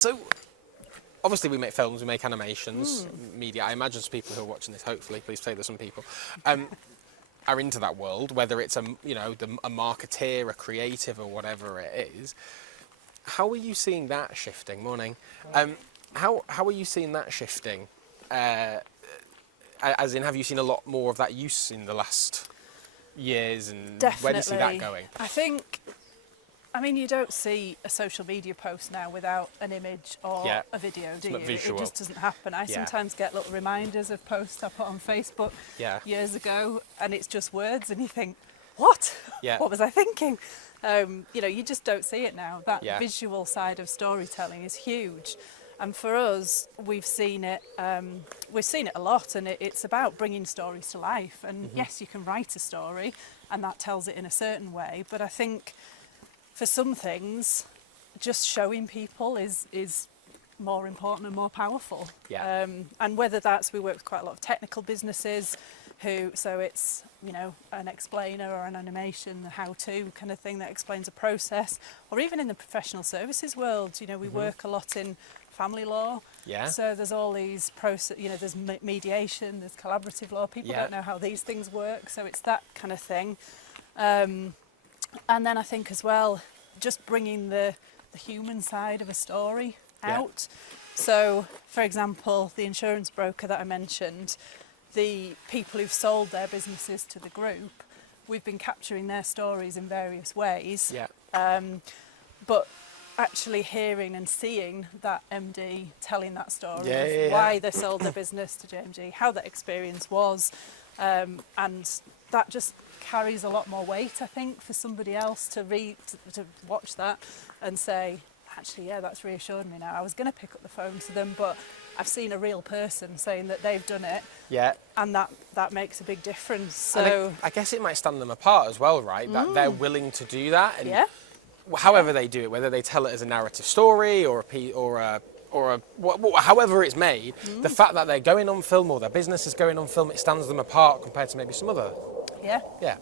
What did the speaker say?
So, obviously we make films, we make animations, media. I imagine some people who are watching this, hopefully, please say there's some people, are into that world, whether it's a marketeer, a creative or whatever it is. How are you seeing that shifting? Morning. How are you seeing that shifting? As in, have you seen a lot more of that use in the last years, and Definitely. where do you see that going? I mean, you don't see a social media post now without an image or a video, do you? Visual. It just doesn't happen. I sometimes get little reminders of posts I put on Facebook years ago, and it's just words, and you think, what? What was I thinking? You just don't see it now. That visual side of storytelling is huge. And for us, we've seen it a lot, and it's about bringing stories to life. And yes, you can write a story, and that tells it in a certain way. But I think for some things, just showing people is more important and more powerful. And whether that's, we work with quite a lot of technical businesses so it's, an explainer or an animation, the how-to kind of thing that explains a process, or even in the professional services world, we work a lot in family law. So there's all these there's mediation, there's collaborative law. People don't know how these things work, so it's that kind of thing. And then I think as well, just bringing the human side of a story out. So, for example, the insurance broker that I mentioned, the people who've sold their businesses to the group, we've been capturing their stories in various ways. But actually hearing and seeing that MD telling that story of why they sold their business to JMG, how that experience was, and that just carries a lot more weight, I think, for somebody else to read, to watch that and say, actually, that's reassured me now. I was going to pick up the phone to them, but I've seen a real person saying that they've done it. And that makes a big difference. So I guess it might stand them apart as well, right? That they're willing to do that. And however they do it, whether they tell it as a narrative story or however it's made, the fact that they're going on film or their business is going on film, it stands them apart compared to maybe some other. Okay.